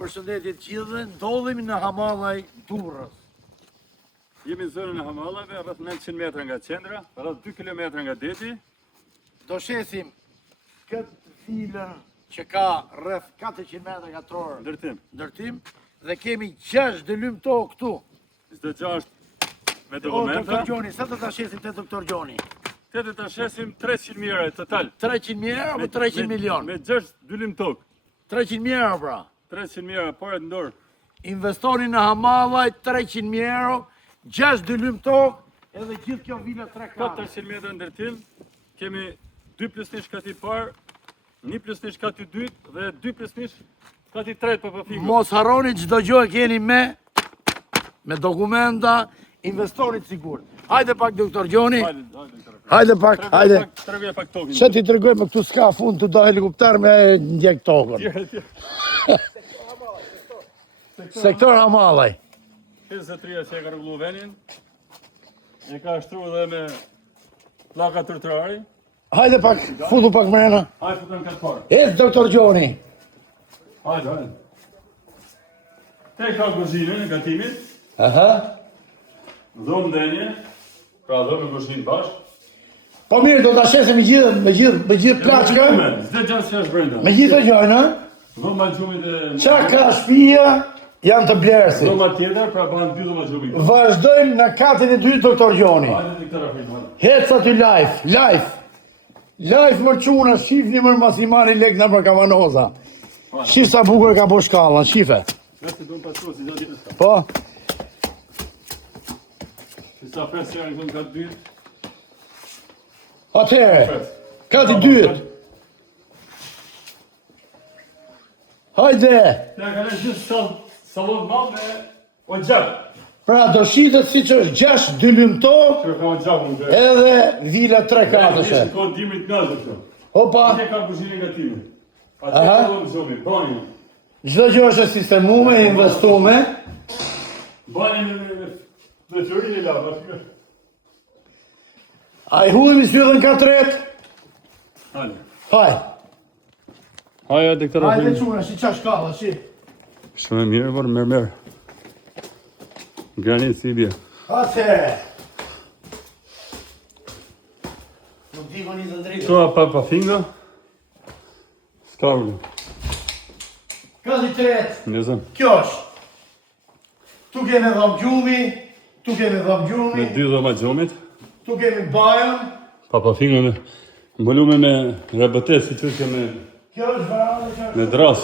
Përshëndetje të gjithëve, ndodhemi në Hamallaj Durrës. Jemi në zonën e Hamallajve, rreth 900 metra nga qendra, rreth 2 kilometra nga deti. Do shesim këtë vilën që ka rreth 400 metra katror ndërtim dhe kemi 6 dëlym tokë këtu. Çdo gjë është me O, dokumenta. doktor Gjoni, sa të ta shesim te doktor Gjoni? Tetë ta shesim 300.000 euro total. 300.000 euro apo 300 milion? Me 6 dëlym tokë. 300.000 euro pra. 300.000 euro para në dorë. Investoni në Hamallaj 300.000 euro, 6 dëlym tokë edhe gjithë kjo vila 3 Ka kate. 300 metra ndërtim, kemi 2+1 shkati parë, 1+1 shkati dytë dhe 2+1 shkati tretë për përfigur. Mos harroni çdo gjë e keni me dokumenta, investoni të sigurt. Hajde pak doktor Gjoni. Hajde pak, hajde. Tregoj pak tokën. Që ti tregoj me këtu s'ka fund të do helikopter me ndjek tokën. Sektor Hamallaj. Zotëria që e ka rregulluar vendin, e ka shtruar edhe me pllaka turtërari. Hajde pak, futu pak mrena. Hajde futën katë parë. Ec doktor Gjoni. Hajde. Te ka kuzhinën e gatimit, Aha. dhomë denje, pra dhomë me kuzhinë bashkë. Po mirë, do ta shesim me gjithë plaçka. Çdo gjë që është brenda. Me gjithë gjëra, ha? Dhoma gjumit e... Qa ka shtëpia janë të blerësit. Dhoma tjetër, pra banë 2 dhoma gjumit. Vazhdojmë në katin e dytë doktor Gjoni. Hajde të këtëra fitë. Hec aty live. Live më quna, shifni më mas i marri lek në për kavanoza. Shif sa bukur ka bo shkallën, shife. Vështë të më pasur, si do ditës ka. Po, Si sa presë që janë këmë ka dytë. atëhere, kati dytë. Hajde, Te ka në gjithë salon malë me o gjabë. pra do shitet si që është 6 dëlym tokë Që ka o gjabë në gjabë. edhe vila 3 katëshe. Në kodë dimrit nëzë këto. Opa, Ate ka kuzhinë nga time. Ate Aha. ka dhëmë gjumi, bani. çdo gjë është e sistemume, e investume. Bani me fjorin e lavë. A i hudhemi s'pjodhen ka tret? Hajde. Hajde. Hajde të këtëra Hajde fitë. quna, shi qa shkalla, shi. Shumë e mirë, por merë. Granit si bje. Atëhere. Nuk diko një të drejtë. Këto pa finga. Ska vëllë. Kati tret, Njëzëm. kjo është. Tu kemi dhom gjumi, tu kemi dhom gjumi, Me 2 dhoma gjumit. tu kemi bajën. Pa finga me... Mbëllume me rebëtes, si që me... Kjo është barane që është. Me dras.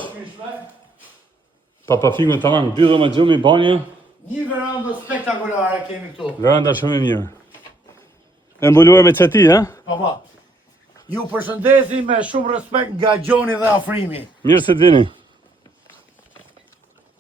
Pa finga të manë, 2 dhoma gjumi, banja. Një verandë spektakolare kemi këtu. Veranda shumë e mirë. E mbulluar me qëti, ha? Pa. Ju përshëndesim me shumë respekt nga Gjoni dhe Afrimi. Mirë se të vini.